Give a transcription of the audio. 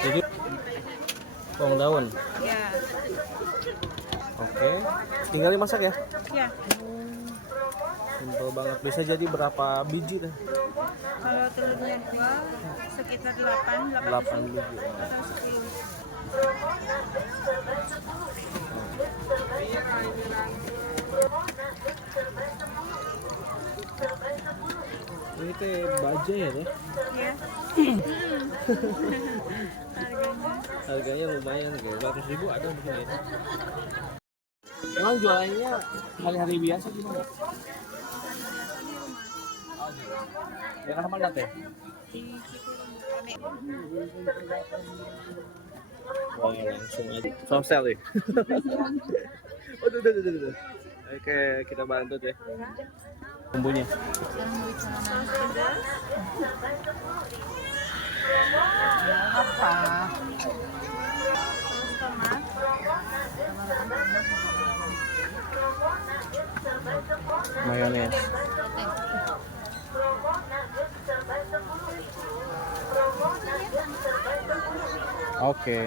Jadi bawang daun. Ya. Oke. Tinggal dimasak ya? Ya. Simpel banget. Bisa jadi berapa biji teh? Kalau telurnya 2 sekitar 8 8 biji. atau 10. Ini teh bajai ya teh? Ya. Harganya Harganya lumayan kayak 100.000 ada mungkin ya. Emang jualannya hari-hari biasa gimana? Oh, gitu. Daerah mana teh? di Oh, langsung aja. Somsel ya. Oh, tuh. Oke, kita bantu deh. Bumbunya. apa? Terus tomat. Mayones. Oke.